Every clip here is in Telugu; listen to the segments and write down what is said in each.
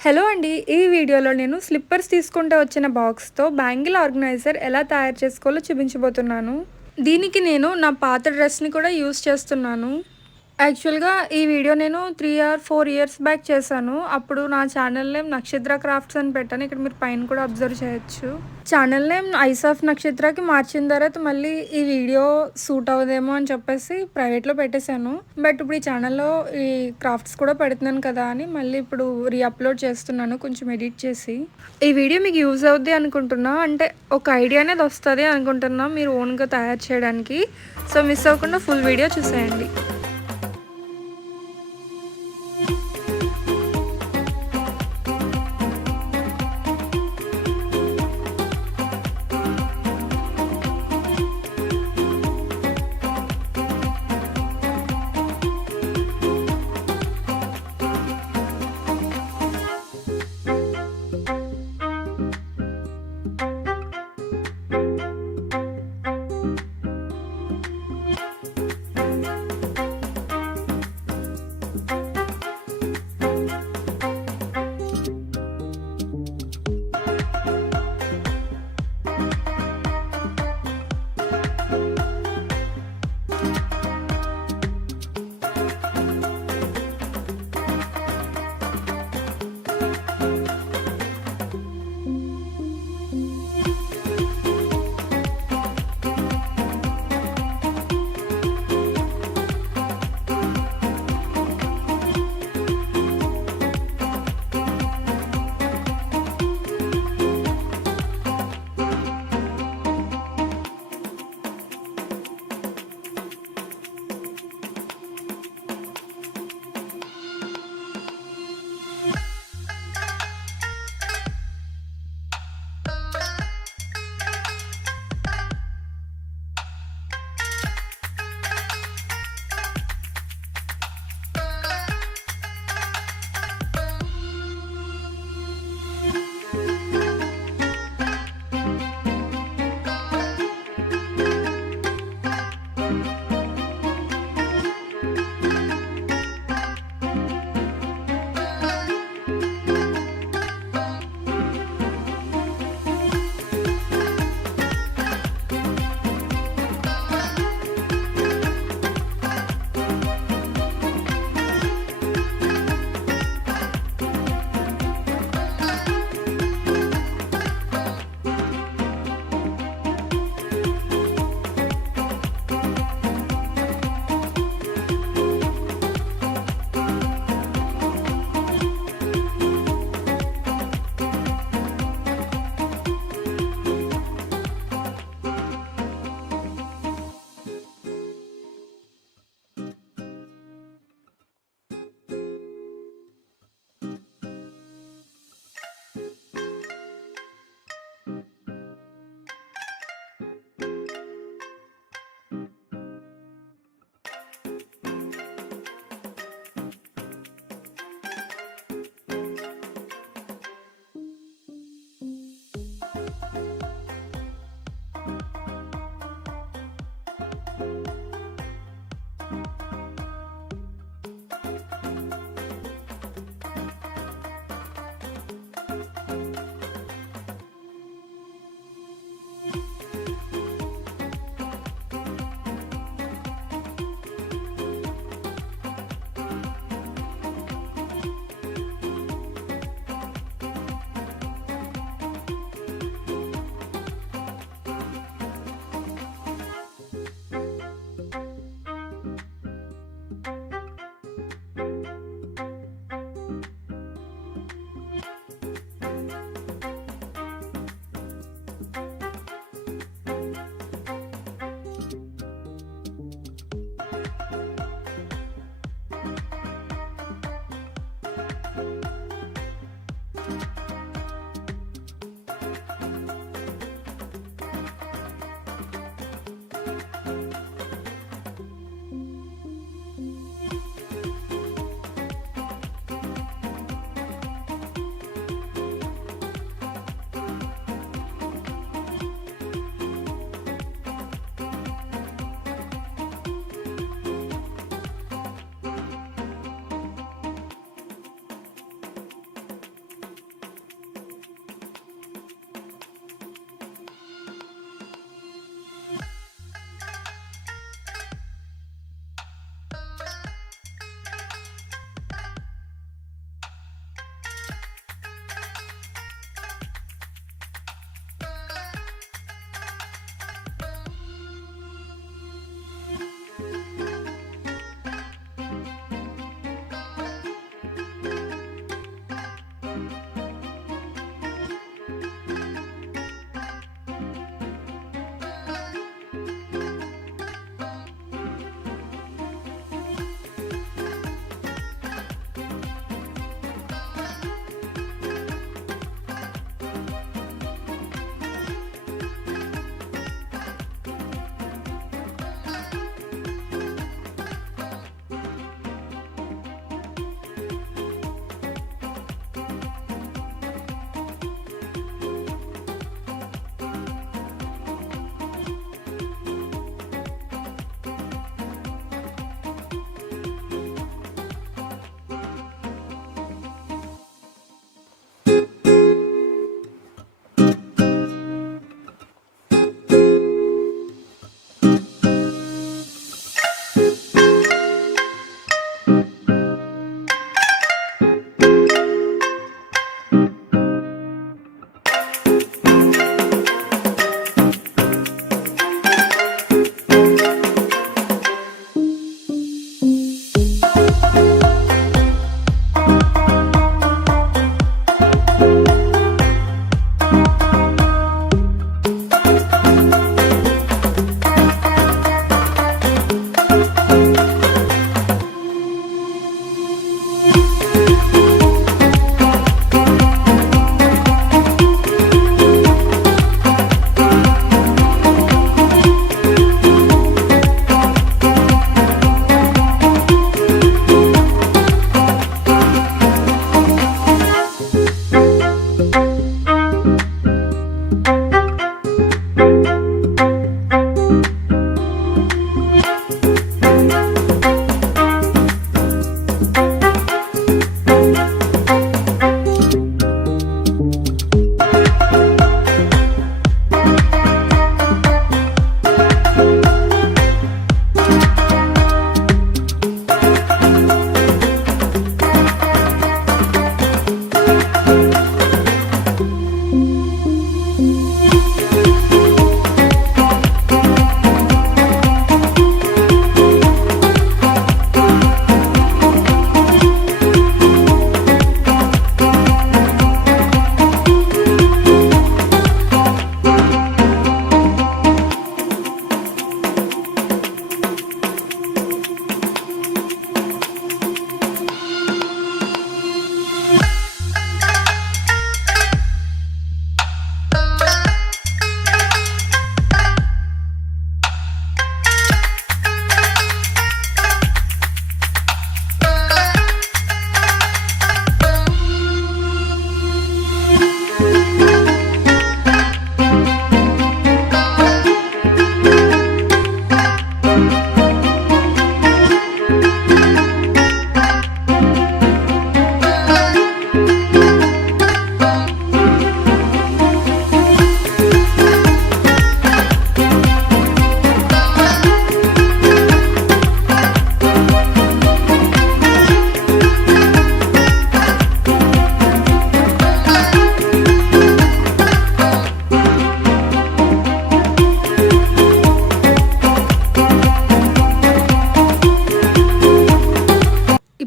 హలో అండి. ఈ వీడియోలో నేను స్లిప్పర్స్ తీసుకుంటే వచ్చిన బాక్స్‌తో బ్యాంగిల్ ఆర్గనైజర్ ఎలా తయారు చేసుకోవాలో చూపించబోతున్నాను. దీనికి నేను నా పాత డ్రెస్‌ని కూడా యూజ్ చేస్తున్నాను. యాక్చువల్‌గా ఈ వీడియో నేను 3 ఆర్ 4 ఇయర్స్ బ్యాక్ చేశాను. అప్పుడు నా ఛానల్ నేమ్ నక్షత్ర క్రాఫ్ట్స్ అని పెట్టాను. ఇక్కడ మీరు పైన కూడా అబ్జర్వ్ చేయొచ్చు. ఛానల్ నేమ్ ఐస్ ఆఫ్ నక్షత్రకి మార్చిన తర్వాత మళ్ళీ ఈ వీడియో సూట్ అవ్వదేమో అని చెప్పేసి ప్రైవేట్‌లో పెట్టేశాను. బట్ ఇప్పుడు ఈ ఛానల్‌లో ఈ క్రాఫ్ట్స్ కూడా పెడుతున్నాను కదా అని మళ్ళీ ఇప్పుడు రీఅప్‌లోడ్ చేస్తున్నాను కొంచెం ఎడిట్ చేసి. ఈ వీడియో మీకు యూజ్ అవుద్ది అనుకుంటున్నా. అంటే ఒక ఐడియా అనేది వస్తది అనుకుంటున్నా మీరు ఓన్‌గా తయారు చేయడానికి. సో మిస్ అవ్వకుండా ఫుల్ వీడియో చూసేయండి.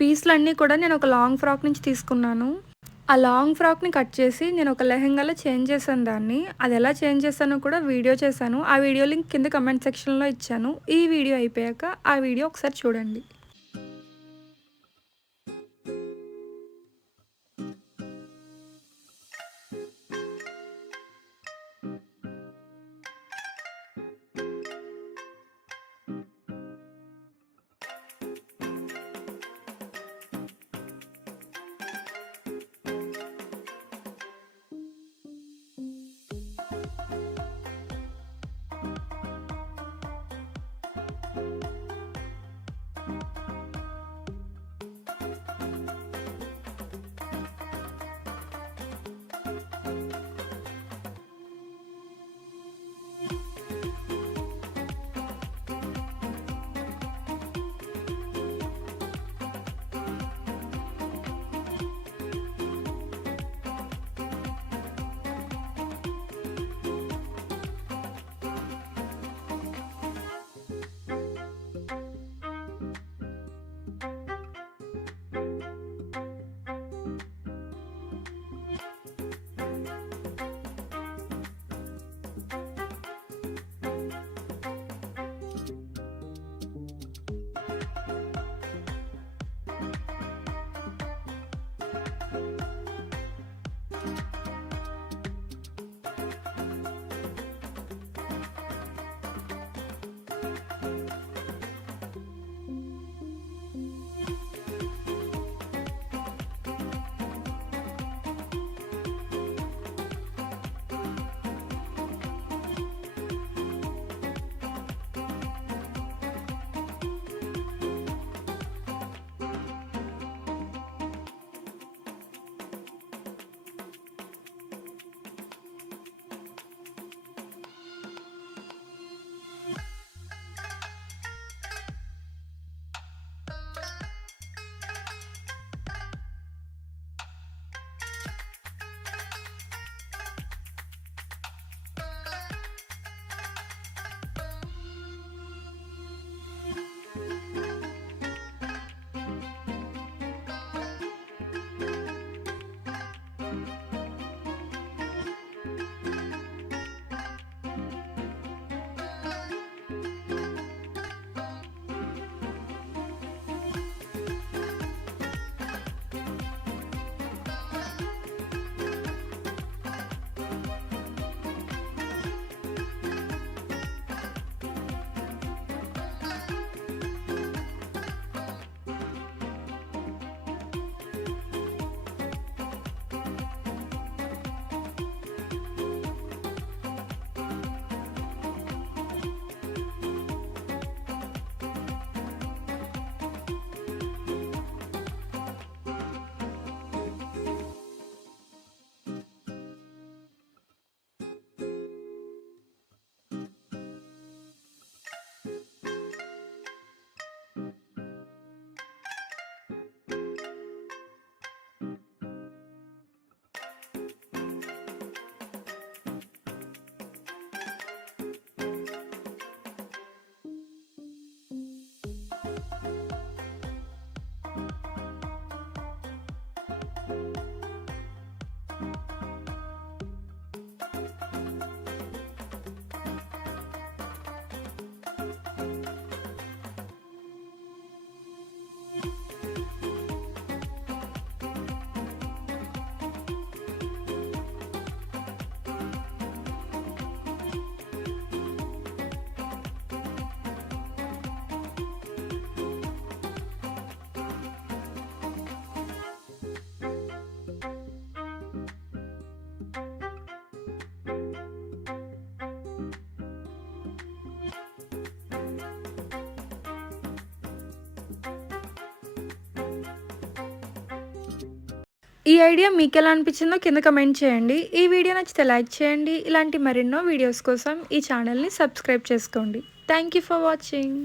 పీస్లన్నీ కూడా నేను ఒక లాంగ్ ఫ్రాక్ నుంచి తీసుకున్నాను. ఆ లాంగ్ ఫ్రాక్‌ని కట్ చేసి నేను ఒక లెహెంగాలో చేంజ్ చేశాను దాన్ని. అది ఎలా చేంజ్ చేశానో కూడా వీడియో చేశాను. ఆ వీడియో లింక్ కింద కామెంట్ సెక్షన్‌లో ఇచ్చాను. ఈ వీడియో అయిపోయాక ఆ వీడియో ఒకసారి చూడండి. ఈ ఐడియా మీకెలా అనిపించిందో కింద కమెంట్ చేయండి. ఈ వీడియో నచ్చితే లైక్ చేయండి. ఇలాంటి మరెన్నో వీడియోస్ కోసం ఈ ఛానల్‌ని సబ్స్క్రైబ్ చేసుకోండి. Thank you for watching.